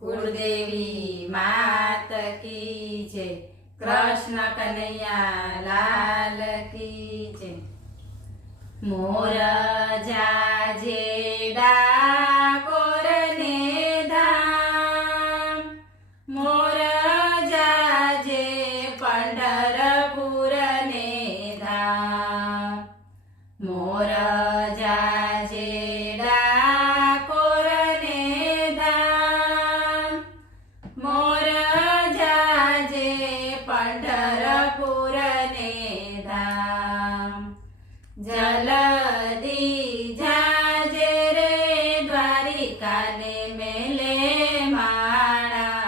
कुलदेवी मात की जय। कृष्ण कन्हैया लाल की जय। मोर जाजे डाकोर ने धाम, मोर जाजे पंढरपुर ने धाम, मोर जाजे डाकोर ने धाम, मोर जाजे पंढरपुर ने धाम। जल्दी जाजे रे द्वारिका ने मेले महाराज,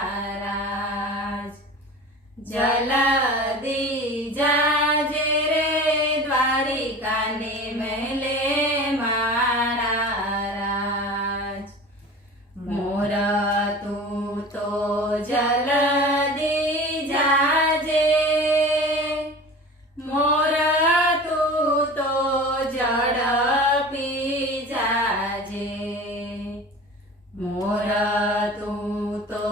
जल्दी जाजे रे द्वारिका ने मेले महाराज। मोर तू तो जल्दी जाजे, मोर तू तो झड़पी जाजे, मोर तू तो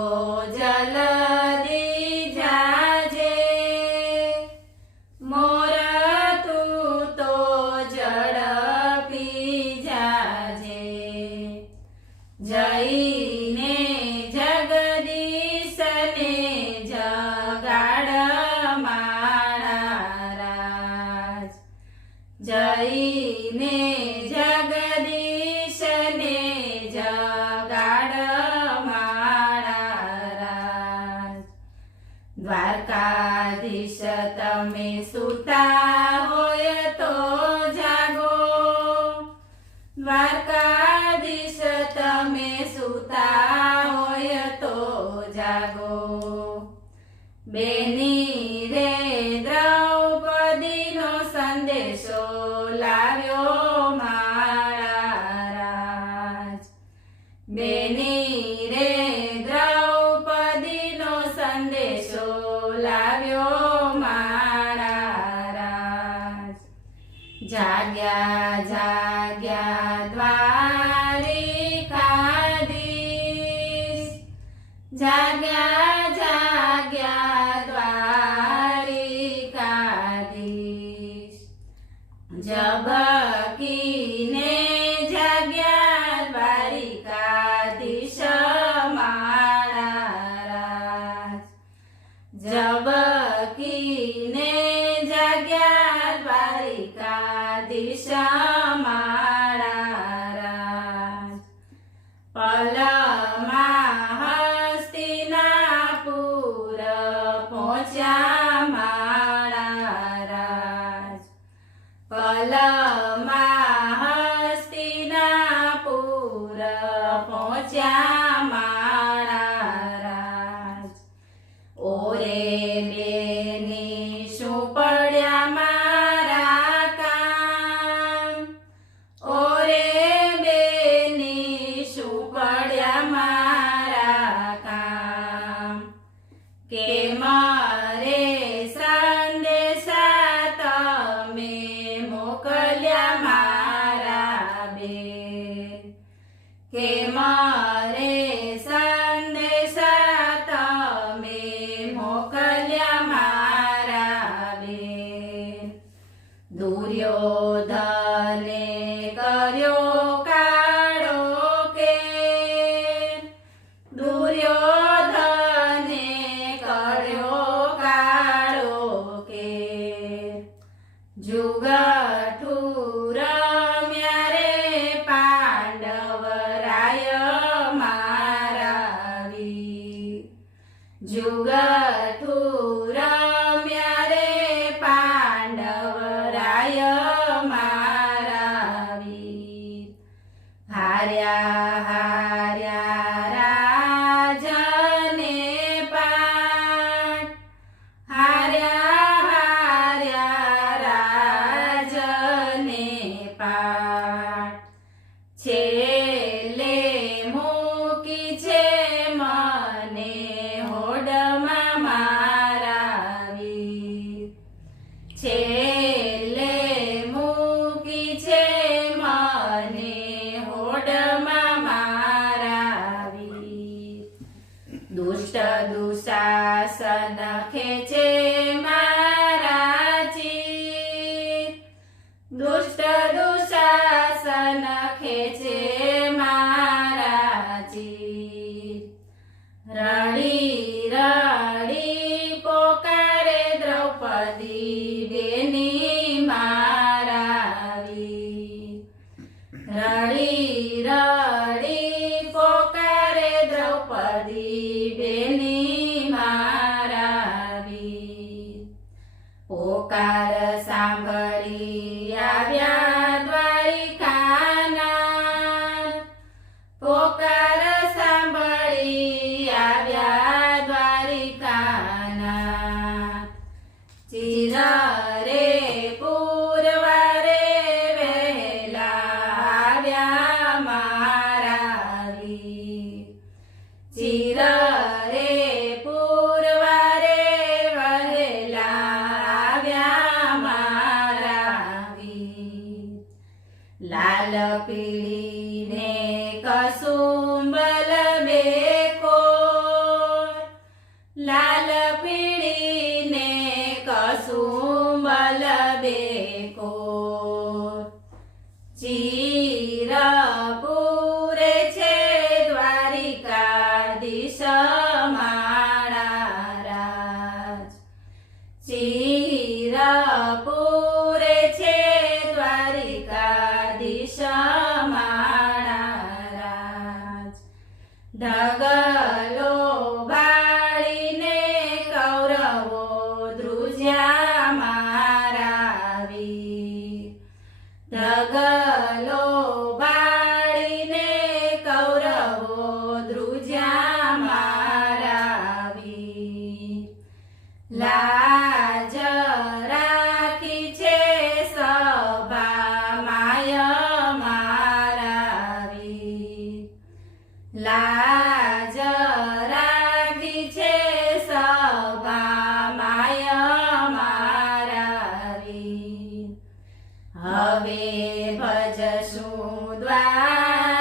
जल्दी जाजे, मोर तू तो झड़पी जाजे। जईने जगदीश ने जगाड़ महाराज, जईने जगदीश ने जगाड़ महाराज। द्वारकाधीश तमे सुता होय तो जागो, द्वारकाधीश तमे सुता होय तो जागो। बेनी रे द्रौपदी नो संदेशो लाव्यो महाराज, बेनी रे द्रौपदी नो संदेशो लाव्यो महाराज। जाग्या जाग्या द्वारिकाधीश, जाग्या जाग्या द्वारिकाधीश। जबकी ने जाग्या द्वारिकाधीश महाराज, जबकी ने जाग्या द्वारिकाधीश महाराज। पलमा हस्तिनापुर पहुँचा महाराज, पलमा हस्तिनापुर पहुँचा महाराज। ओरे बेनी शू पड्या मारा काम, ओरे बेनी शू पड्या मारा काम। के मारे संदेशा तमे मोकल्या मारा बेन, के मारे संदेशा तमे मोकल्या मारा बेन। दुर्योधने कर्यो काळो केर, दुर्योधने कर्यो काळो केर। जुगठू रम्या रे पांडवराय मारा वीर, जुगठू रम्या रे पांडवराय मारा वीर। हार्या हार्या राजने पाट, हार्या हार्या राजने पाट। छेले मूकी छे मने होडमा मारा वीर, छेले मूकी छे मने होडमा मारा वीर। રડી રડી પોકારે દ્રૌપદી બેની મારા વીર. પોકાર સાંભળી આવ્યા દ્વારિકાના, પોકાર સાંભળી આવ્યા દ્વારિકાના. ચિર રે પૂર્વારે વહેલા આવ્યા મારા વીર. ચિર રે પૂર્વારે વહેલા આવ્યા મારા વીર. લાલ પીળીને કસુંબલ બેકોર, લાલ પીળીને કસુંબલ બેકોર. ચીર પૂરે છે દ્વારિકાધીશ મારા રાજ. ચીર પૂરે છે દ્વારિકાધીશ મારા રાજ. ઢગલો બાળીને કૌરવો ધ્રુજ્યા મારા વીર. ઢગલો બાળીને કૌરવો ધ્રુજ્યા મારા વીર. લાજ રાખી છે સભામાય મારા વીર. લાજ રાખી છે સભામાય મારા વીર. હવે ભજશું દ્વારિકાના,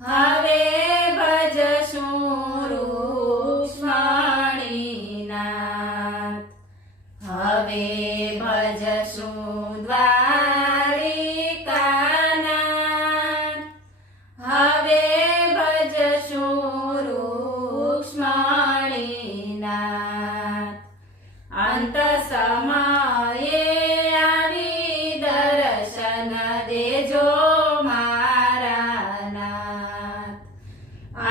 હવે ભજશું રૂક્ષ્મણીનાથ. હવે ભજશું દ્વારિકાનાથ, હવે ભજશું રૂક્ષ્મણીનાથ. અંત સમયે આવી દર્શન દેજો મારા નાથ.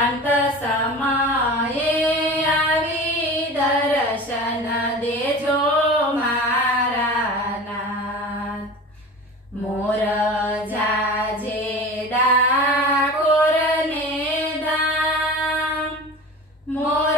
અંત સમયે આવી દર્શન દેજો મારા નાથ. મોર જાજે ડાકોર ને ધામ, મોર